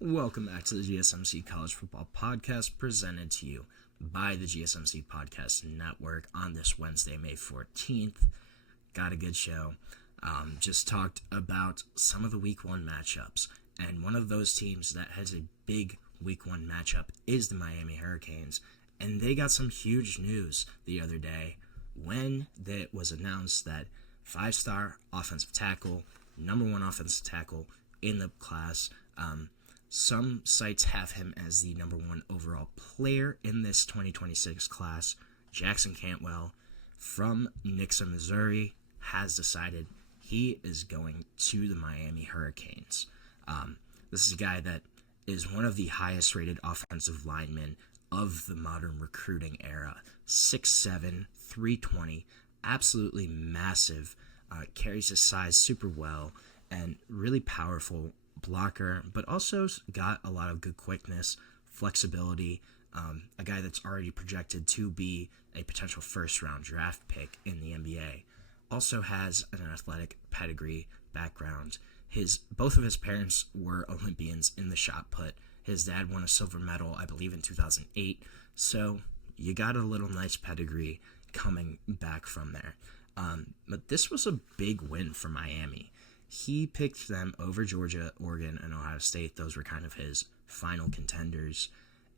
Welcome back to the GSMC College Football Podcast, presented to you by the GSMC Podcast Network on this Wednesday, May 14th. Got a good show. Just talked about some of the Week 1 matchups, and one of those teams that has a big Week 1 matchup is the Miami Hurricanes, and they got some huge news the other day when it was announced that five-star offensive tackle, number one offensive tackle in the class. Some sites have him as the number one overall player in this 2026 class. Jackson Cantwell from Nixa, Missouri, has decided he is going to the Miami Hurricanes. This is a guy that is one of the highest rated offensive linemen of the modern recruiting era. 6'7", 320, absolutely massive, carries his size super well, and really powerful blocker, but also got a lot of good quickness, flexibility, a guy that's already projected to be a potential first-round draft pick in the NBA. Also has an athletic pedigree background. Both of his parents were Olympians in the shot put. His dad won a silver medal, I believe, in 2008. So you got a little nice pedigree coming back from there. But this was a big win for Miami. He picked them over Georgia, Oregon, and Ohio State. Those were kind of his final contenders.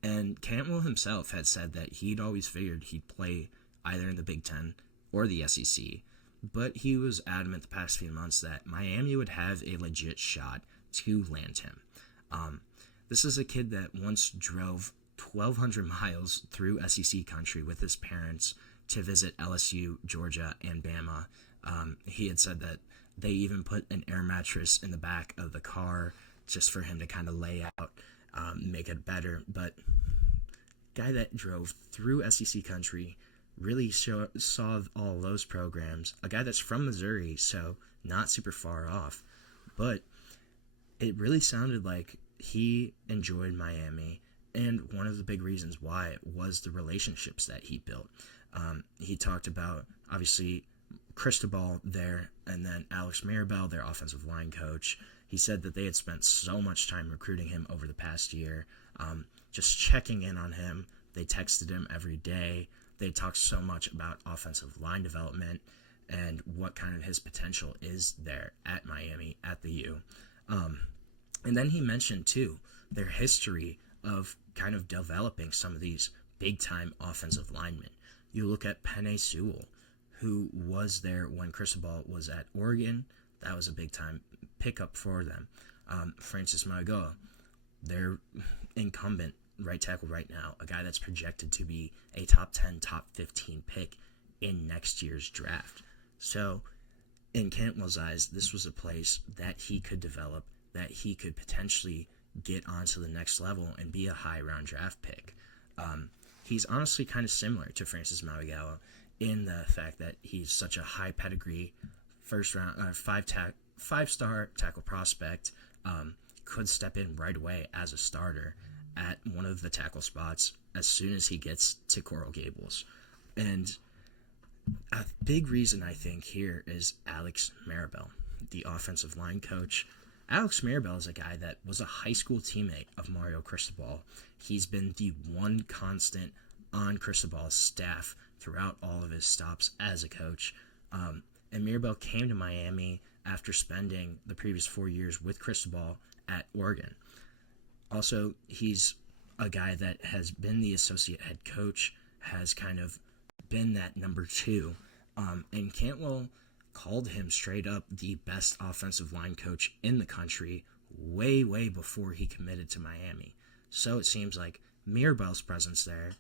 And Cantwell himself had said that he'd always figured he'd play either in the Big Ten or the SEC. But he was adamant the past few months that Miami would have a legit shot to land him. This is a kid that once drove 1,200 miles through SEC country with his parents to visit LSU, Georgia, and Bama. He had said that they even put an air mattress in the back of the car just for him to kind of lay out, make it better. But guy that drove through SEC country, really saw all those programs. A guy that's from Missouri, so not super far off. But it really sounded like he enjoyed Miami, and one of the big reasons why was the relationships that he built. He talked about, obviously, Cristobal there, and then Alex Mirabel, their offensive line coach. He said that they had spent so much time recruiting him over the past year, just checking in on him. They texted him every day. They talked so much about offensive line development and what kind of his potential is there at Miami, at the U. And then he mentioned, too, their history of kind of developing some of these big-time offensive linemen. You look at Penei Sewell, who was there when Cristobal was at Oregon. That was a big-time pickup for them. Francis Mauigoa, their incumbent right tackle right now, a guy that's projected to be a top 10, top 15 pick in next year's draft. So, in Cantwell's eyes, this was a place that he could develop, that he could potentially get onto the next level and be a high-round draft pick. He's honestly kind of similar to Francis Mauigoa in the fact that he's such a high pedigree, five-star tackle prospect, could step in right away as a starter at one of the tackle spots as soon as he gets to Coral Gables. And a big reason I think here is Alex Mirabel, the offensive line coach. Alex Mirabel is a guy that was a high school teammate of Mario Cristobal. He's been the one constant on Cristobal's staff throughout all of his stops as a coach. And Mirabel came to Miami after spending the previous 4 years with Cristobal at Oregon. Also, he's a guy that has been the associate head coach, has kind of been that number two. And Cantwell called him straight up the best offensive line coach in the country way, way before he committed to Miami. So it seems like Mirabel's presence there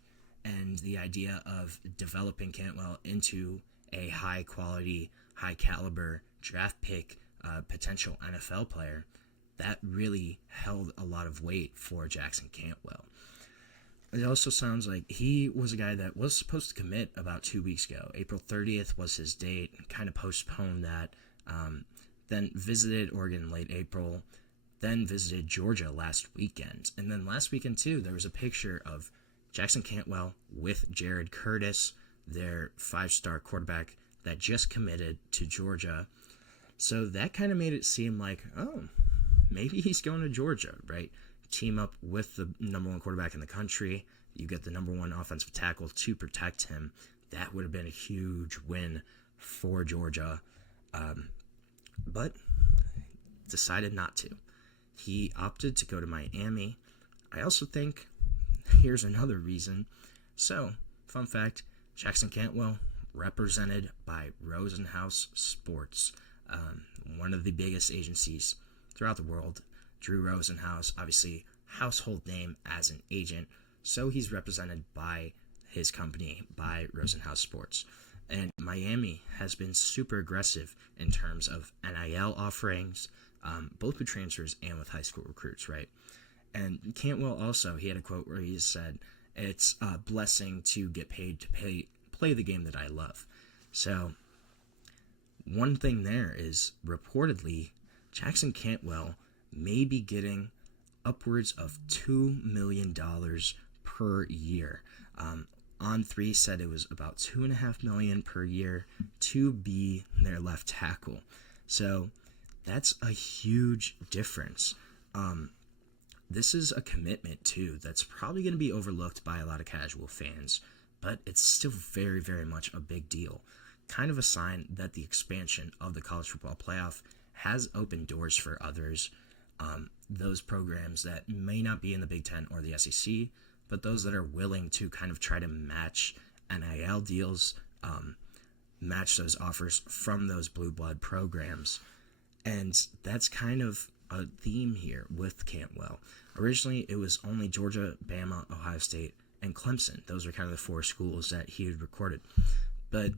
and the idea of developing Cantwell into a high-quality, high-caliber draft pick, potential NFL player, that really held a lot of weight for Jackson Cantwell. It also sounds like he was a guy that was supposed to commit about 2 weeks ago. April 30th was his date, kind of postponed that, then visited Oregon late April, then visited Georgia last weekend. And then last weekend, too, there was a picture of Jackson Cantwell with Jared Curtis, their five-star quarterback that just committed to Georgia. So that kind of made it seem like, oh, maybe he's going to Georgia, right? team up with the number one quarterback in the country. You get the number one offensive tackle to protect him. That would have been a huge win for Georgia. But decided not to. He opted to go to Miami. I also think here's another reason. So, fun fact, Jackson Cantwell represented by Rosenhaus Sports, one of the biggest agencies throughout the world. Drew Rosenhaus, obviously household name as an agent, so he's represented by his company, by Rosenhaus Sports. And Miami has been super aggressive in terms of NIL offerings, both with transfers and with high school recruits, right? And Cantwell also, he had a quote where he said, "It's a blessing to get paid to play the game that I love." So one thing there is reportedly Jackson Cantwell may be getting upwards of $2 million per year. On3 said it was about $2.5 million per year to be their left tackle. So that's a huge difference. This is a commitment too that's probably going to be overlooked by a lot of casual fans, but it's still very, very much a big deal. Kind of a sign that the expansion of the college football playoff has opened doors for others. Those programs that may not be in the Big Ten or the SEC, but those that are willing to kind of try to match NIL deals, match those offers from those blue blood programs. And that's kind of a theme here with Cantwell. Originally, it was only Georgia, Bama, Ohio State, and Clemson. Those were kind of the four schools that he had recorded. But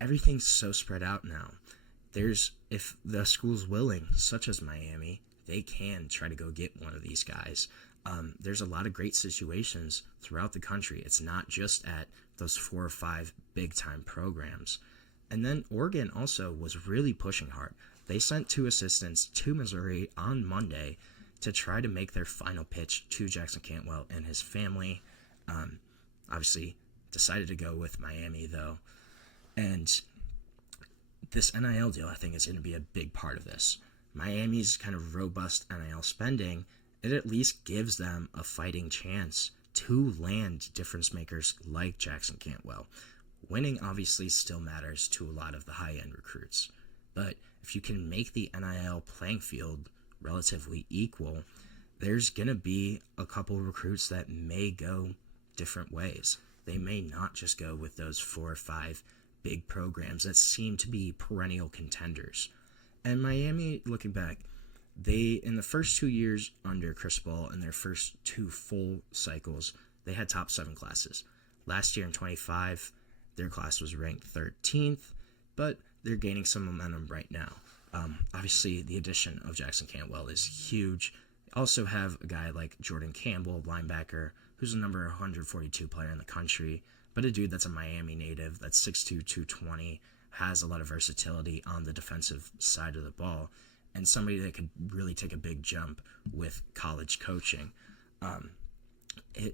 everything's so spread out now. If the school's willing, such as Miami, they can try to go get one of these guys. There's a lot of great situations throughout the country. It's not just at those 4 or 5 big-time programs. And then Oregon also was really pushing hard. They sent 2 assistants to Missouri on Monday to try to make their final pitch to Jackson Cantwell and his family. Obviously, decided to go with Miami, though. And this NIL deal, I think, is going to be a big part of this. Miami's kind of robust NIL spending, it at least gives them a fighting chance to land difference makers like Jackson Cantwell. Winning obviously still matters to a lot of the high-end recruits, but if you can make the NIL playing field relatively equal, there's going to be a couple recruits that may go different ways. They may not just go with those 4 or 5 big programs that seem to be perennial contenders. And Miami, looking back, they, in the first 2 years under Cristobal, in their first 2 full cycles, they had top 7 classes. Last year in 25, their class was ranked 13th, but they're gaining some momentum right now. Obviously, the addition of Jackson Cantwell is huge. Also have a guy like Jordan Campbell, linebacker, who's the number 142 player in the country, but a dude that's a Miami native, that's 6'2", 220, has a lot of versatility on the defensive side of the ball, and somebody that could really take a big jump with college coaching.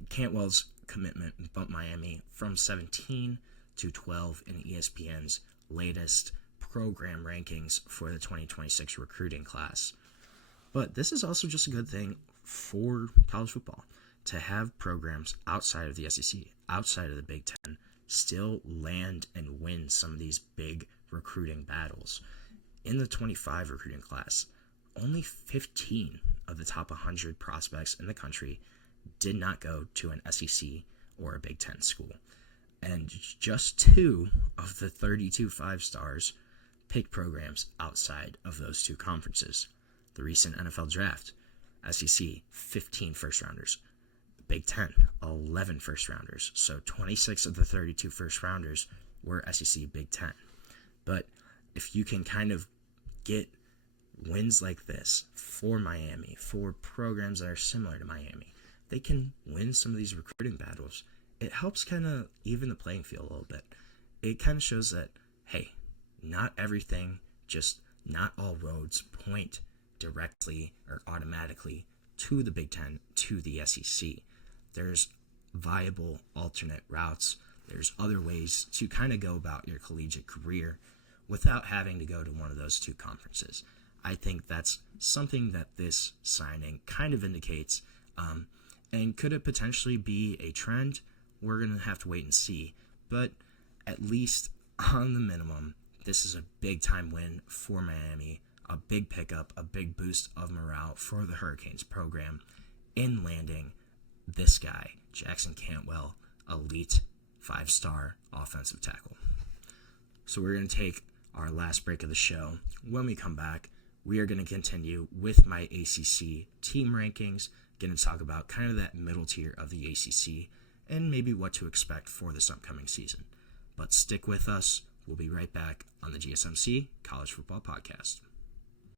Cantwell's commitment bumped Miami from 17 to 12 in ESPN's latest program rankings for the 2026 recruiting class. But this is also just a good thing for college football, to have programs outside of the SEC, outside of the Big Ten, still land and win some of these big recruiting battles. In the 25 recruiting class, only 15 of the top 100 prospects in the country did not go to an SEC or a Big Ten school. And just 2 of the 32 5-stars picked programs outside of those 2 conferences. The recent NFL draft, SEC, 15 first-rounders. Big Ten, 11 first-rounders. So 26 of the 32 first-rounders were SEC Big Ten. But if you can kind of get wins like this for Miami, for programs that are similar to Miami, they can win some of these recruiting battles. It helps kind of even the playing field a little bit. It kind of shows that, hey, not everything, just not all roads point directly or automatically to the Big Ten, to the SEC. There's viable alternate routes. There's other ways to kind of go about your collegiate career without having to go to one of those 2 conferences. I think that's something that this signing kind of indicates. And could it potentially be a trend? We're going to have to wait and see. But at least on the minimum, this is a big-time win for Miami, a big pickup, a big boost of morale for the Hurricanes program in landing this guy, Jackson Cantwell, elite 5-star offensive tackle. So we're going to take our last break of the show. When we come back, we are going to continue with my ACC team rankings, going to talk about kind of that middle tier of the ACC and maybe what to expect for this upcoming season. But stick with us. We'll be right back on the GSMC College Football Podcast.